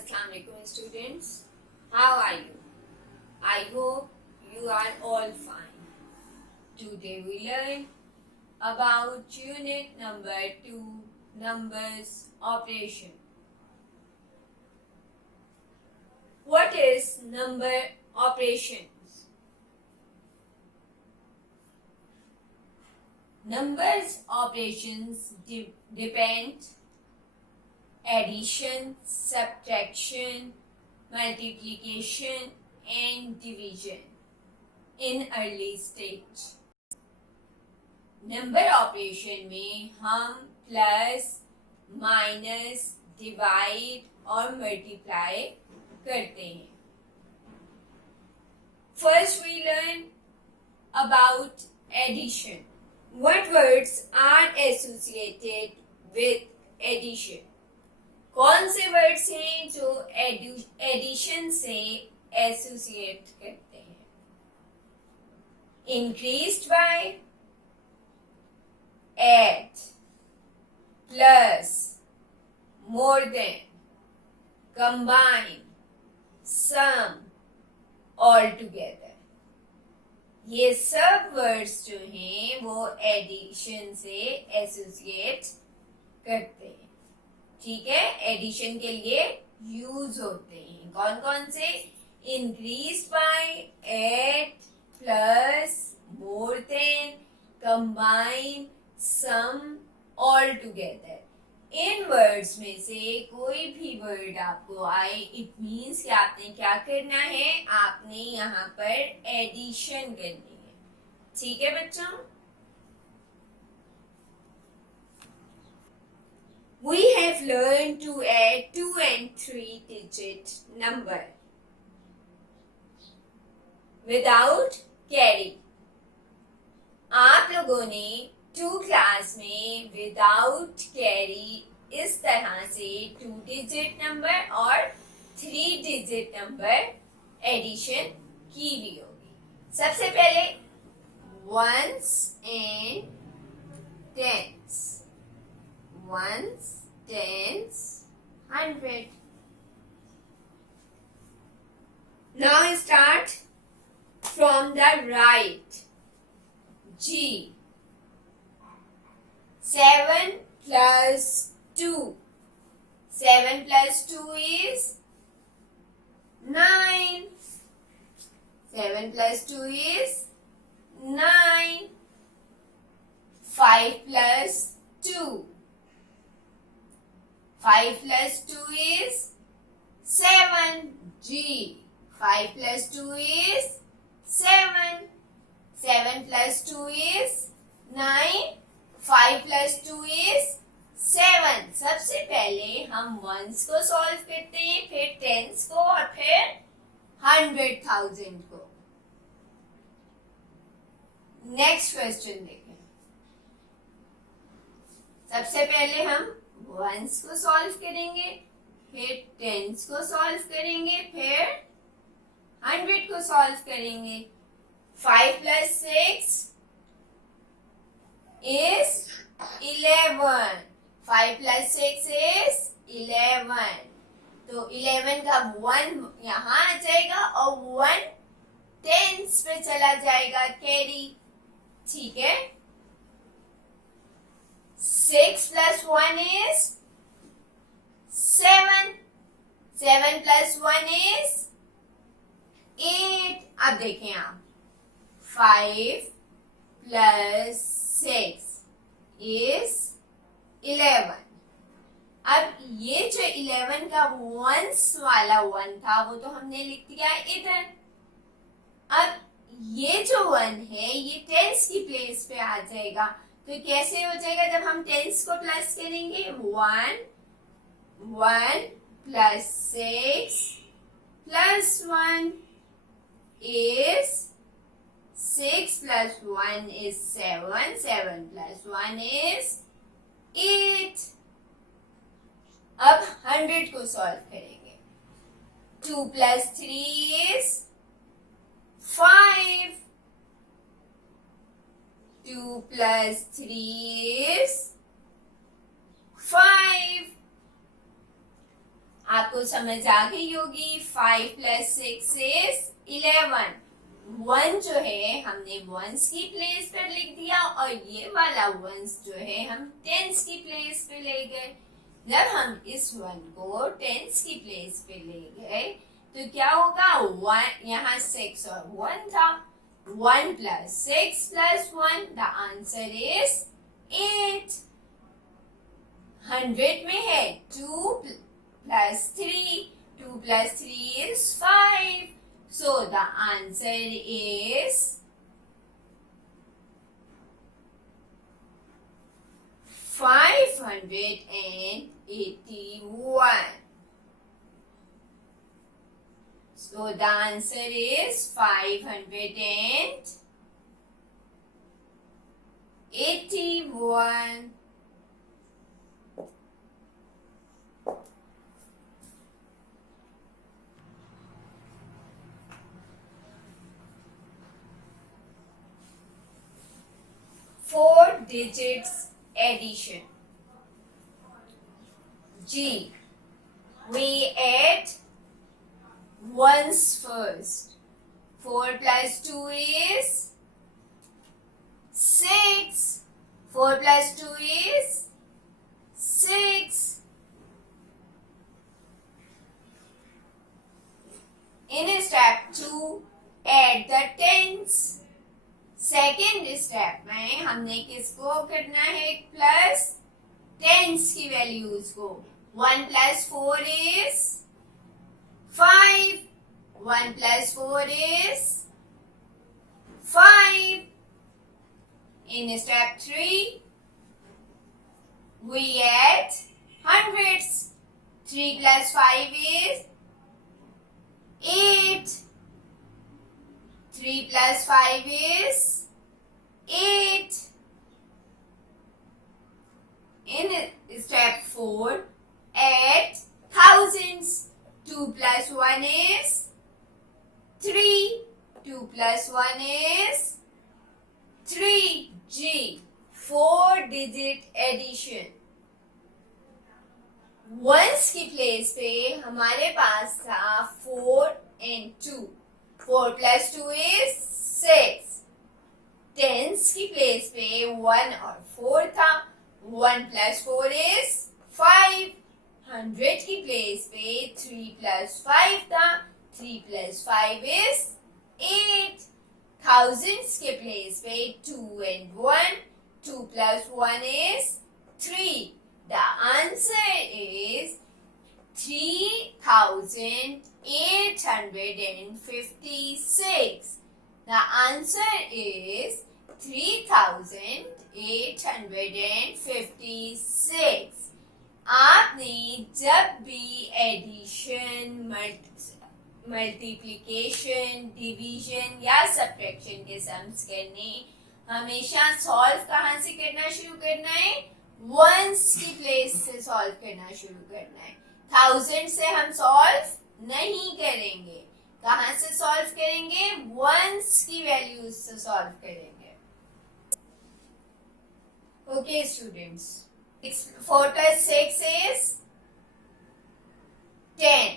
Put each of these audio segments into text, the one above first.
Assalamualaikum students. How are you? I hope you are all fine. Today we learn about unit number 2, numbers operation. What is number operations? Numbers operations depend addition, subtraction, multiplication and division in early stage. Number operation में हम plus, minus, divide और multiply करते हैं. First we learn about addition. What words are associated with addition? कौन से words हैं जो addition से एसोसिएट करते हैं? Increased by, at, plus, more than, combine, sum, all together. ये सब वर्ड्स जो हैं वो एडिशन से एसोसिएट करते हैं. ठीक है, एडिशन के लिए यूज होते हैं. कौन कौन से? Increase by, at, plus, more than, combine, sum, all together. इन वर्ड्स में से कोई भी वर्ड आपको आए, इट मीन्स कि आपने क्या करना है, आपने यहाँ पर एडिशन करनी है. ठीक है बच्चों. We have learned to add 2 and 3 digit number without carry. आप लोगों ने 2 क्लास में विदाउट कैरी इस तरह से 2 डिजिट नंबर और 3 डिजिट नंबर एडिशन की ली होगी. सबसे पहले ones and tens. Ones, tens, 100. Now start from the right. G. 7 plus 2. 7 plus 2 is 9. 7 plus 2 is 9. 5 plus 2. 5 plus 2 is 7. G. 5 plus 2 is 7. 7 plus 2 is 9. 5 plus 2 is 7. सबसे पहले हम once को solve करते हैं, फिर टेंस को और फिर 100,000 को. नेक्स्ट क्वेश्चन देखें. सबसे पहले हम वंस को सॉल्व करेंगे, फिर टेंस को सॉल्व करेंगे, फिर 100 को सॉल्व करेंगे. 5 plus 6 is 11. 5 plus 6 is 11. तो 11 का 1 यहाँ आ जाएगा और 1 टेंस पे चला जाएगा कैरी. ठीक है. 6 plus 1 is 7. 7 plus 1 is 8. अब देखें आप. 5 plus 6 is 11. अब ये जो 11 का वंस वाला 1 था वो तो हमने लिख दिया इधर. अब ये जो 1 है ये टेंस की प्लेस पे आ जाएगा. तो कैसे हो जाएगा जब हम टेंस को प्लस करेंगे? 1 plus 6 plus 1 is 6 plus 1 is 7. 7 plus 1 is 8. अब 100 को सॉल्व करेंगे. 2 plus 3 is 5. 2 plus 3 is 5. आपको समझ आ गई होगी। 5 + 6 इज 11। 1 जो है हमने वंस की प्लेस पर लिख दिया और ये वाला वंस जो है हम टेंस की प्लेस पे ले गए। जब हम इस 1 को टेंस की प्लेस पे ले गए तो क्या होगा, 1 यहाँ 6 और 1 था, 1 + 6 + 1 द आंसर इज 8। 100 में है 2 + 3, 2 + 3 is 5. So the answer is 581. So the answer is 581. Four digits addition. G. We add ones first. 4 + 2 is 6. 4 + 2 is 6. In step 2, add the tens. Second step में हमने किसको करना है, प्लस टेंस की values को। 1 + 4 is 5. 1 + 4 is 5. In step 3, we add hundreds. 3 + 5 is 8. 3 + 5 is 8. In step 4, add thousands. 2 + 1 is 3. 2 + 1 is 3. G. 4-digit addition. Once की place पे हमारे पास था 4 and 2. 4 + 2 is 6. टेंस की प्लेस पे 1 और 4 था. 1 + 4 is 5. 100 की प्लेस पे 3 + 5 था. 3 + 5 is 8. Thousands के प्लेस पे 2 and 1. 2 + 1 is 3. The answer is 3,856. The answer is 3,856. आपने जब भी एडिशन, मल्टीप्लिकेशन, डिवीजन या सब्ट्रैक्शन के सम्स करने, हमेशा सॉल्व कहाँ से करना शुरू करना है, वंस की प्लेस से सॉल्व करना शुरू करना है। 1000 से हम सॉल्व नहीं करेंगे, कहाँ से सॉल्व करेंगे, वंस की वैल्यूज से सॉल्व करेंगे। Okay students, 4 + 6 is 10.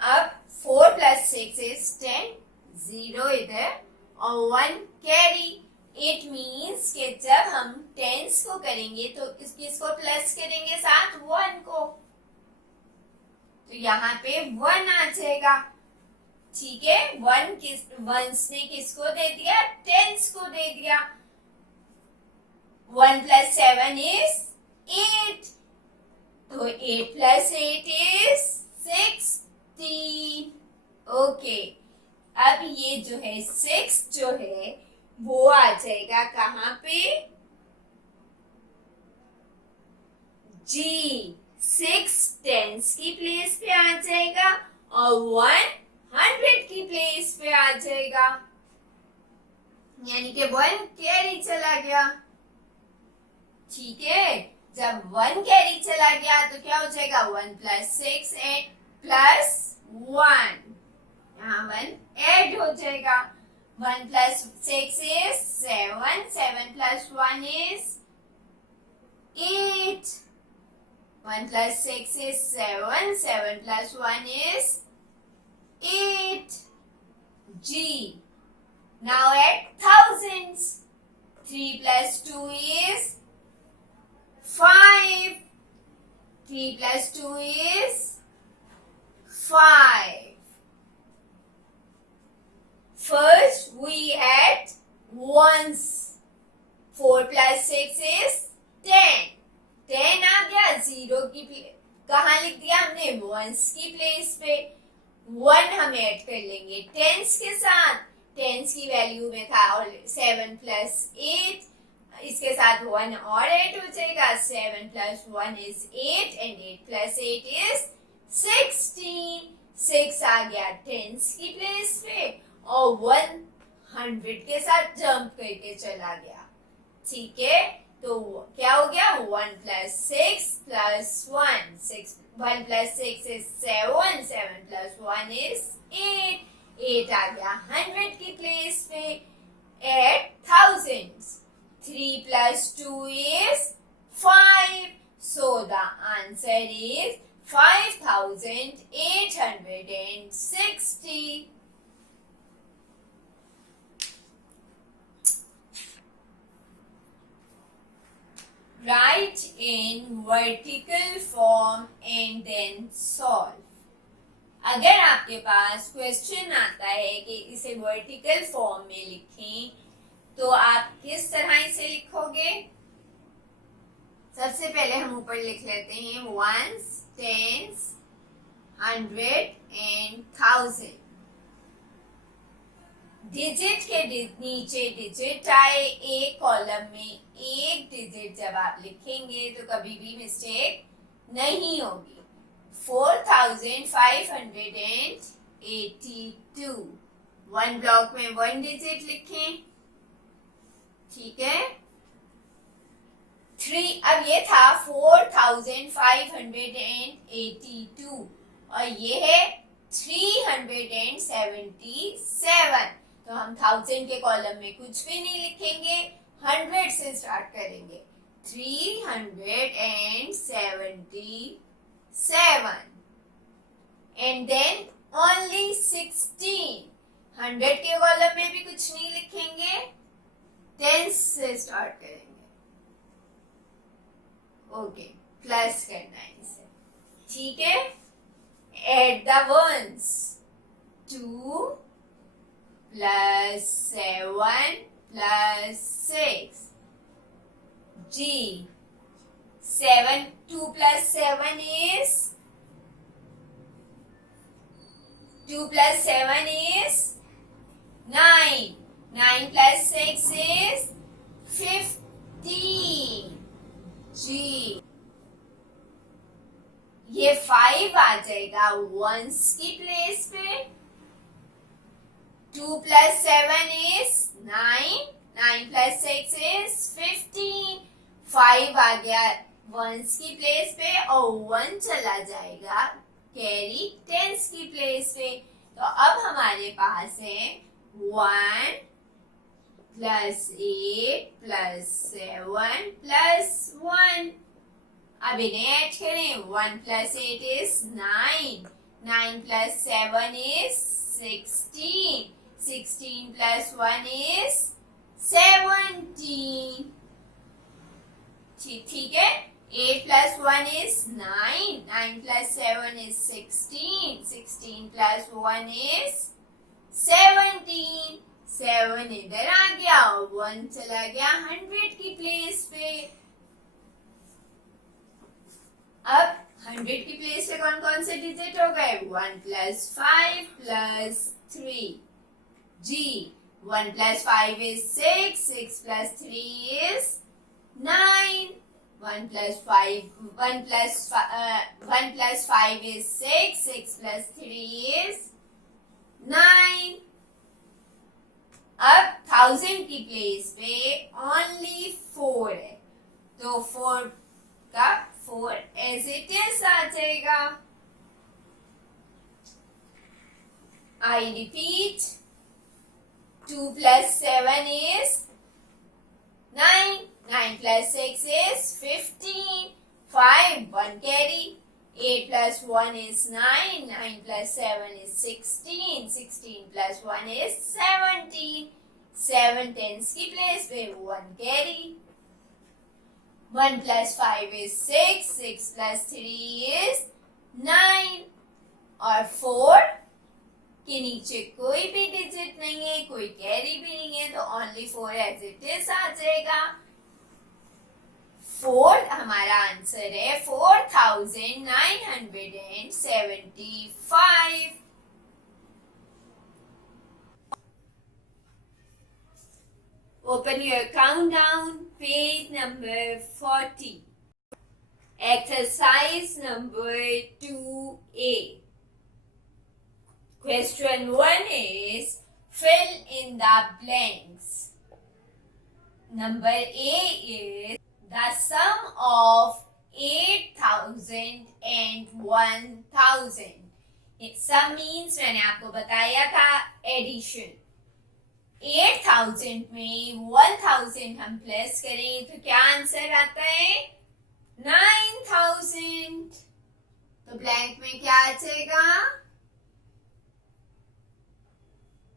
अब 4 + 6 is 10. 0 इधर और 1 कैरी. इट मीन्स कि जब हम टेंस को करेंगे तो किसको प्लस करेंगे, साथ 1 को, तो यहाँ पे 1 आ जाएगा। ठीक है, वंस ने किसको दे दिया, टेंस को दे दिया। 1 + 7 is 8. तो 8 + 8 is 16. ओके, अब ये जो है 6 जो है वो आ जाएगा कहाँ पे, जी 6 टेंस की प्लेस पे आ जाएगा और 1 100 की प्लेस पे आ जाएगा, यानी कि 1 कैरी चला गया। ठीक है, जब 1 कैरी चला गया तो क्या हो जाएगा, 1 + 6 + 1, यहाँ 1 ऐड हो जाएगा। 1 + 6 is 7. 7 + 1 is 8. 1 plus 6 is 7. 7 plus 1 is 8. G. Now add thousands. 3 plus 2 is 5. 3 plus 2 is 5. First we add ones. 4 plus 6 is 10. 10 आ गया, जीरो की कहाँ लिख दिया हमने? वंस की प्लेस पे 1 हम ऐड कर लेंगे टेंस के साथ. टेंस की वैल्यू में था 7 प्लस 8, इसके साथ 1 और ऐड हो जाएगा. 7 plus 1 is 8 and 8 plus 8 is 16. 6 आ गया टेंस की प्लेस पे और 1 100 के साथ जंप करके चला गया. ठीक है, तो क्या हो गया? 1 plus 6 plus 1. 1 plus 6 is 7. 7 plus 1 is 8. 8 आ गया 100 की प्लेस पे. Add thousands. 3 plus 2 is 5. So the answer is 5860. Write in vertical form and then solve. अगर आपके पास क्वेश्चन आता है कि इसे वर्टिकल फॉर्म में लिखें तो आप किस तरह इसे लिखोगे? सबसे पहले हम ऊपर लिख लेते हैं वंस, टेंस, 100 एंड 1000. डिजिट के नीचे डिजिट आए, एक कॉलम में एक डिजिट जब आप लिखेंगे तो कभी भी मिस्टेक नहीं होगी. 4582. 1 ब्लॉक में 1 डिजिट लिखें. ठीक है. 3, अब ये था 4582 और ये है 377. तो हम 1000 के कॉलम में कुछ भी नहीं लिखेंगे, 100 से स्टार्ट करेंगे. 377 एंड देन ओनली 16. 100 के कॉलम में भी कुछ नहीं लिखेंगे, 10 से स्टार्ट करेंगे. ओके, प्लस करना है इसे. ठीक है. Add the ones. 2 plus 7 plus 6. G. 2 plus 7 is 9. 9 plus 6 is 15. G. ये 5 आ जाएगा वंस की प्लेस पे. 2 plus 7 is 9. 9 plus 6 is 15. 5 आ गया वंस की प्लेस पे और 1 चला जाएगा कैरी टेंस की प्लेस पे. तो अब हमारे पास है 1 plus 8 plus 7 plus 1. अब इन्हें ऐड करें. 1 plus 8 is 9. 9 plus 7 is 16. 16 plus 1 is 17. ठीक है. 8 plus 1 is 9. 9 plus 7 is 16. 16 plus 1 is 17. 7 इधर आ गया और 1 चला गया 100 की प्लेस पे. अब 100 की प्लेस पे कौन कौन से डिजिट हो गए? 1 plus 5 plus 3. G. 1 plus 5 is 6. 6 plus 3 is 9. 1 plus 5 is 6. 6 plus 3 is 9. अब 1000 की प्लेस पे ओनली 4 है तो 4 का 4 एज इट इज आ जाएगा. I repeat. 2 plus 7 is 9. 9 plus 6 is 15. 5, 1 carry. 8 plus 1 is 9, 9 plus 7 is 16, 16 plus 1 is 17, 7 tens की प्लेस पे 1 carry. 1 plus 5 is 6, 6 plus 3 is 9 और 4 के नीचे कोई भी डिजिट नहीं है, कोई कैरी भी नहीं है, तो ओनली 4 एज इट इज आ जाएगा. 4 हमारा आंसर है 4975. Open your countdown, page number 40. Exercise number 2A. Question 1 is fill in the blanks. Number A is the sum of 8,000 and 1,000. Sum means मैंने आपको बताया था एडिशन. 8,000 में 1,000 हम प्लस करें तो क्या आंसर आता है? 9,000. तो ब्लैंक में क्या आ जाएगा?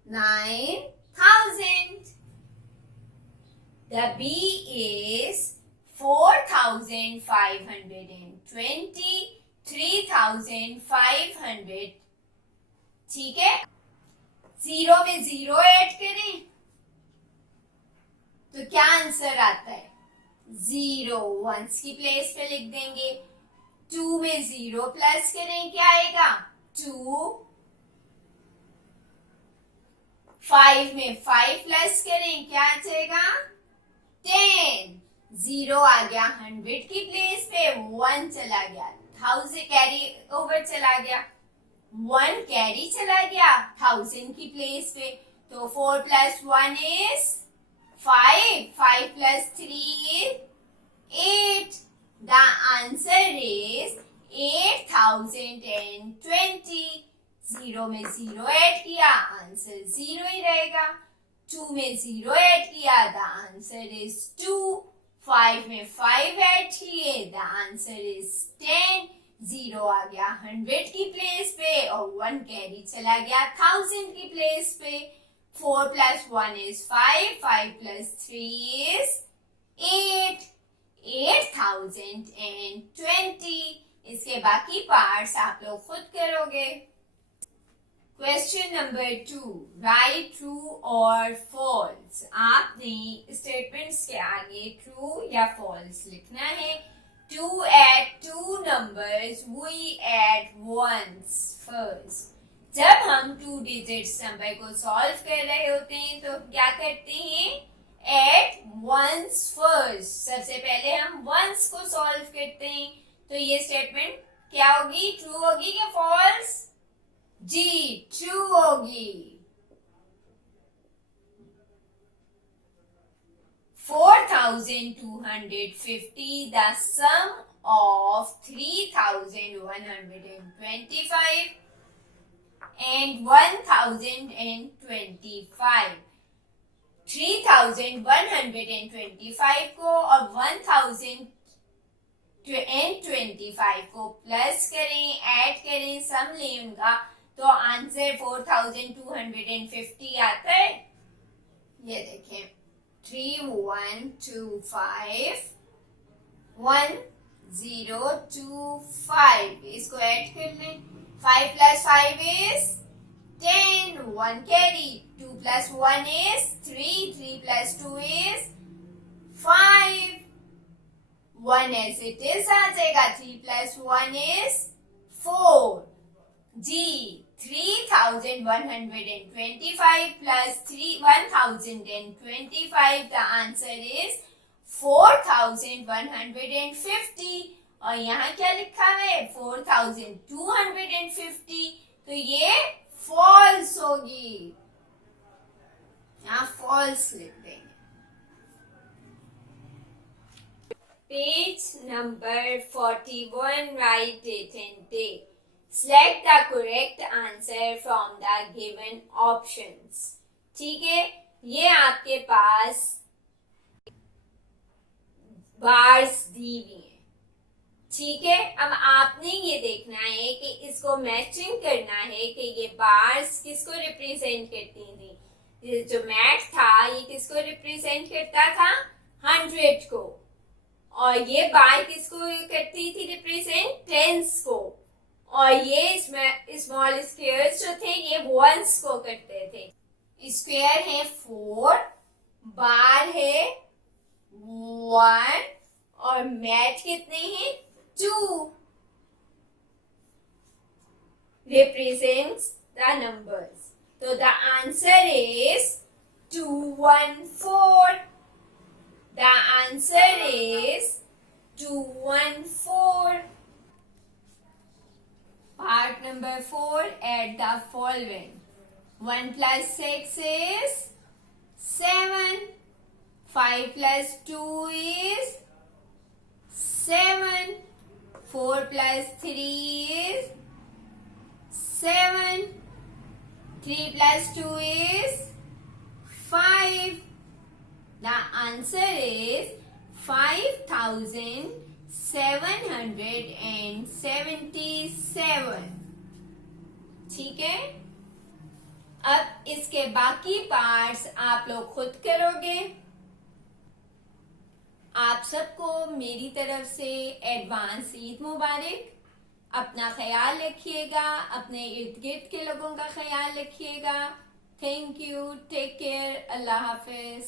9,000. The B is 4,520, 3,500. ठीक है, 0 में 0 ऐड करें तो क्या आंसर आता है? 0 वंस की प्लेस पे लिख देंगे. 2 में 0 प्लस करें क्या आएगा? 2. 5 में 5 प्लस करें क्या आ जाएगा? 10. 0 आ गया 100 की प्लेस पे, 1 चला गया 1000 कैरी ओवर चला गया, 1 कैरी चला गया 1000 की प्लेस पे. तो 4 plus 1 is 5, 5 plus 3 is 8. The answer is 8,020. 0 में 0 ऐड किया, आंसर 0 ही रहेगा. 2 में 0 ऐड किया, द आंसर इज 2. 5 में 5 ऐड किए, द आंसर इज 10. 0 आ गया 100 की प्लेस पे और 1 कैरी चला गया 1000 की प्लेस पे. 4 plus 1 is 5, 5 plus 3 is 8. 8,020. इसके बाकी पार्ट्स आप लोग खुद करोगे. क्वेश्चन नंबर 2, राइट ट्रू और फॉल्स. आपने स्टेटमेंट्स के आगे ट्रू या फॉल्स लिखना है. To add two numbers, we add ones first. जब हम 2 digits नंबर को सॉल्व कर रहे होते हैं तो क्या करते हैं? Add ones first. सबसे पहले हम ones को सॉल्व करते हैं. तो ये स्टेटमेंट क्या होगी? ट्रू होगी या फॉल्स? जी, ट्रू होगी. 4,250. The sum of 3,125 and 1,025. 3,125 को और 1,025 को प्लस करें, ऐड करें, सम लें उनका, तो आंसर 4,250 आता है. ये देखें, 3,125 1,025. इसको ऐड कर लें. 5 plus 5 is 10. 1 carry. 2 plus 1 is 3. 3 plus 2 is 5. 1 as it is आ जाएगा. 3 plus 1 is 4. Ji, 3,125 plus 1,025. The answer is 4,150. और यहाँ क्या लिखा है? 4,250. तो ये फॉल्स होगी. यहाँ फॉल्स लिख देंगे. Page number 41, write date and day. Select the correct answer from the given options. ठीक है, ये आपके पास बार्स दी हुई हैं. ठीक है, अब आपने ये देखना है कि इसको मैचिंग करना है कि ये बार्स किसको रिप्रेजेंट करती थी। ये जो मैथ था ये किसको रिप्रेजेंट करता था, 100 को, और ये बार किसको करती थी रिप्रेजेंट, टेंस को, और ये स्मॉल स्क्वायर्स जो थे ये वंस को करते थे। स्क्वायर है 4, बार है 1, और मैथ कितने हैं, 2 represents the numbers. So the answer is 214. The answer is 214. Part number 4, add the following. 1 plus 6 is 7. 5 plus 2 is 7. 4 plus 3 is 7. 3 plus 2 is 5. The answer is 5777. ठीक है, अब इसके बाकी पार्ट्स आप लोग खुद करोगे। आप सबको मेरी तरफ से एडवांस ईद मुबारक। अपना ख्याल रखिएगा, अपने इर्द गिर्द के लोगों का ख्याल रखिएगा। थैंक यू, टेक केयर, अल्लाह हाफिज।